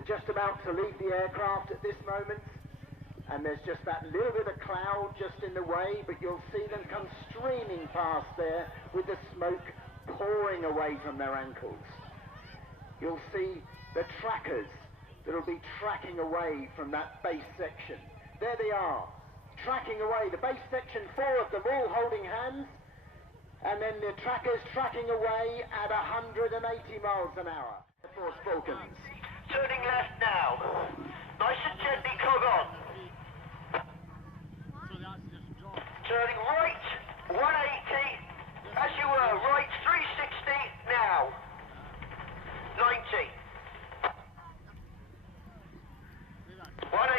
are just about to leave the aircraft at this moment, and there's just that little bit of cloud just in the way, but you'll see them come streaming past there with the smoke pouring away from their ankles. You'll see the trackers that'll be tracking away from that base section. There they are, tracking away. The base section, 4 of them all holding hands, and then the trackers tracking away at 180 miles an hour. RAF Falcons. Turning left now. Nice and gently, cog on. Turning right, 180, as you were, right, 360, now. 90. 180.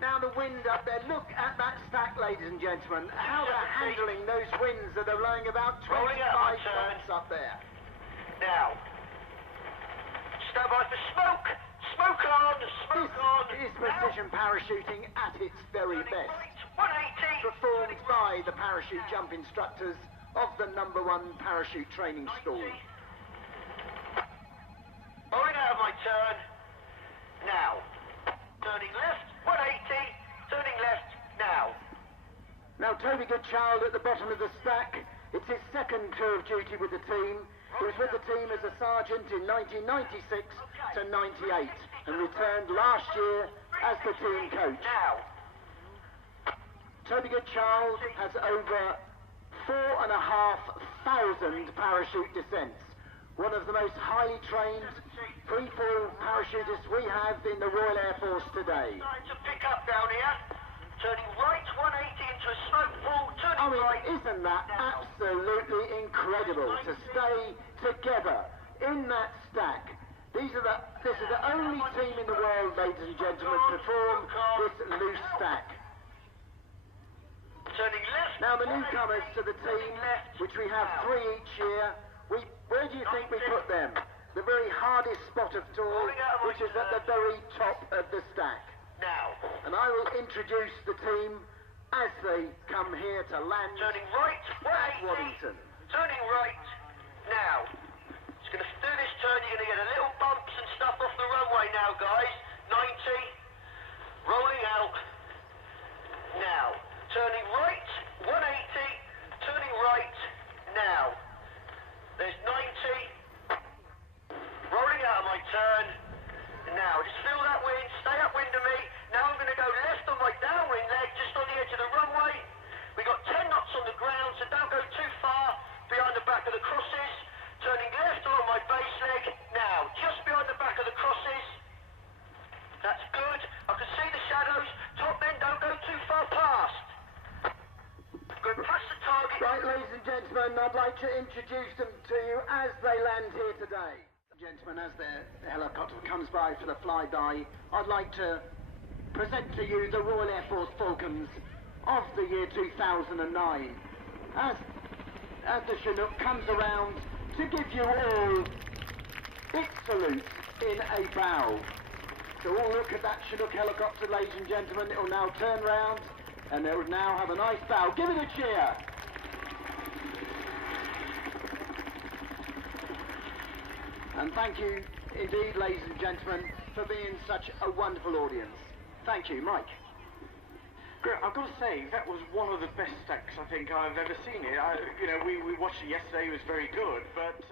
Now the wind up there, look at that stack, ladies and gentlemen, how they're handling those winds that are blowing about 25 knots up there. Now, stand by for smoke! Smoke on! Smoke on! This is precision parachuting at its very best. 180! Performed by the parachute jump instructors of the #1 parachute training school. Rolling out of my turn. Now. Turning left, 180. Turning left, now. Now Toby Goodchild at the bottom of the stack. It's his second tour of duty with the team. He was with the team as a sergeant in 1996 to 98 and returned last year as the team coach. Now. Toby Goodchild has over 4,500 parachute descents. One of the most highly trained free-fall parachutists we have in the Royal Air Force today. Time to pick up down here. Turning right, 180 into a smoke pool. Turning right. Isn't that absolutely incredible to stay together in that stack? This is the only team in the world, ladies and gentlemen, to perform this loose stack. Turning left. Now the newcomers to the team, which we have 3 each year, where do you think we put them? The very hardest spot of all, which is at the very top of the stack. Now. And I will introduce the team as they come here to land. Turning right, at Waddington. Turning right, now. Just going to do this turn, you're going to get a little bumps and stuff off the runway now, guys. 90, rolling out, now. Turning right, 180, turning right, now. There's 90, rolling out of my turn, now. Just feel that wind, stay upwind of me. Now I'm going to go left on my downwind leg, just on the edge of the runway. We got 10 knots on the ground, so don't go too far behind the back of the crosses. Turning left along my base leg, now. Just behind the back of the crosses. That's good. I can see the shadows. Top men, don't go too far past. Go past the target. Right, ladies and gentlemen, I'd like to introduce them to you as they land here today. Gentlemen, as the helicopter comes by for the flyby, I'd like to present to you the Royal Air Force Falcons of the year 2009. As the Chinook comes around to give you all its salute in a bow. So all look at that Chinook helicopter, ladies and gentlemen. It will now turn round and it will now have a nice bow. Give it a cheer. And thank you indeed, ladies and gentlemen, for being such a wonderful audience. Thank you, Mike. Great. I've got to say, that was one of the best stacks I think I've ever seen it. We watched it yesterday, it was very good, but...